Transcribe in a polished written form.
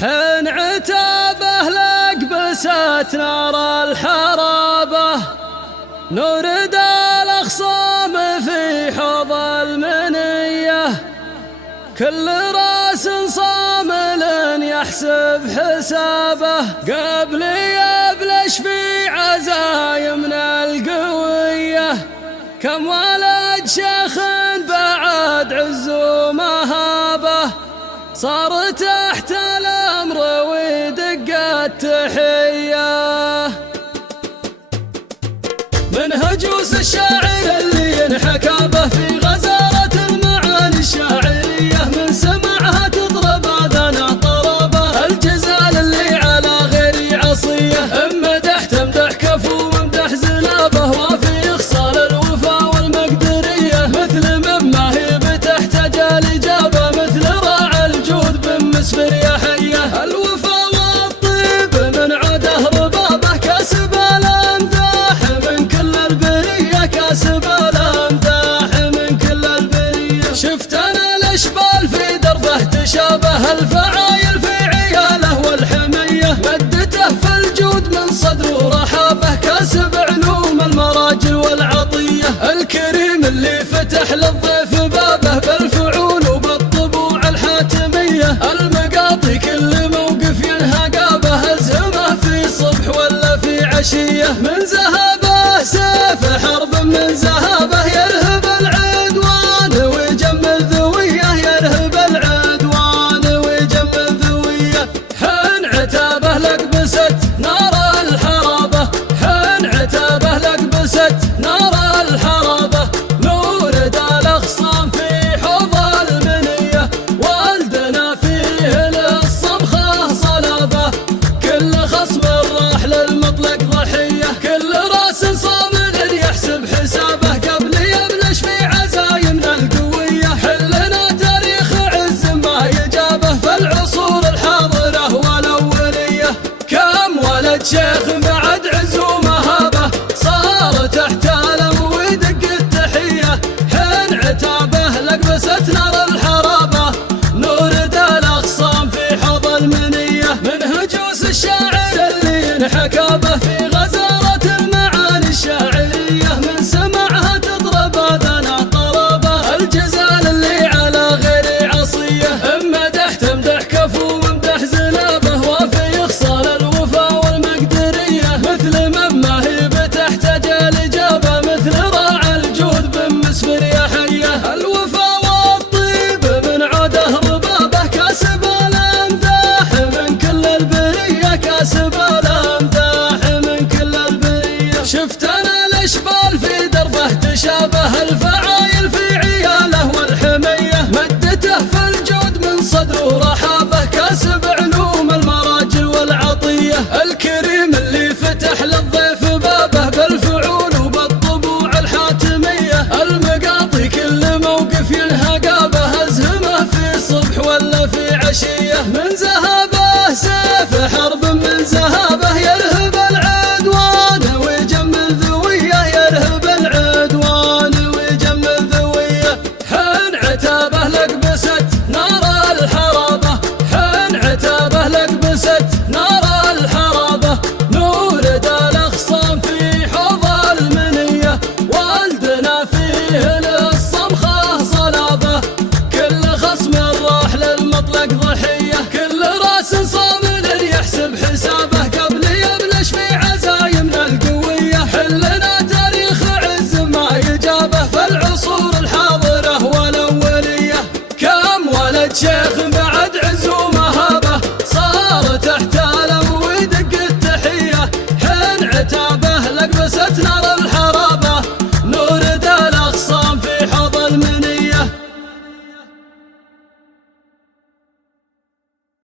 حين عتابه لقبست نار الحرابة، نورد الأخصام في حوض المنية، كل راس صامل يحسب حسابه، قبل يبلش في عزايمنا القوية، كم ولد شيخ بعد عز ومهابه، صار تحت الأمر ويدق التحية. من هجوس الشاعر اللي ينحكى به في غزارة المعاني الشاعرية، من سمعها تضرب آذانه طربة، الجزال اللي على غير عصية، امدح تمدح كفو وامدح زنابه، وفي خصال الوفا والمقدرية، مثل مما هي بتحتاج الإجابة، مثل راعي الجود بن مسفر يا حية، الوفا والطيب من عده ربابه، كاسب الأمداح من كل البرية، كاسب الأمداح من كل البرية. شفت أنا الأشبال في دربه تشابه، الفعايل في عياله والحمية، مدته في الجود من صدر ورحابه، كاسب علوم المراجل والعطية، الكريم اللي فتح للضيف بابه، بالفعول وبالطبوع الحاتمية، المقاطي كل موقف ينهى قابه، ازهمه في صبح ولا في عشية، من ذهبه سيف حرب من ذهبه، يرهب العدوان ويجمل ذويه، يرهب العدوان ويجمل ذويه. حين عتابه لقبست نار الحرابة، حين عتابه لقبست نار الحرابة، نورد الأخصام في حوض المنية، والدنا فيه للصمخة صلابة، كل خصم راح للمطلق ضحية، كل راس صامل يحسب حسابه، قبل يبلش في عزايمنا القوية، حلنا تاريخ عز ما يجابه، في العصور الحاضرة والأولية، كم ولد شيخ بعد عز ومهابه، صار تحت ألم ويدق التحية، حين عتابه لقبست نار الحرابة، نورد الأخصام في حوض المنية، من هجوس الشاعر اللي ينحكى به في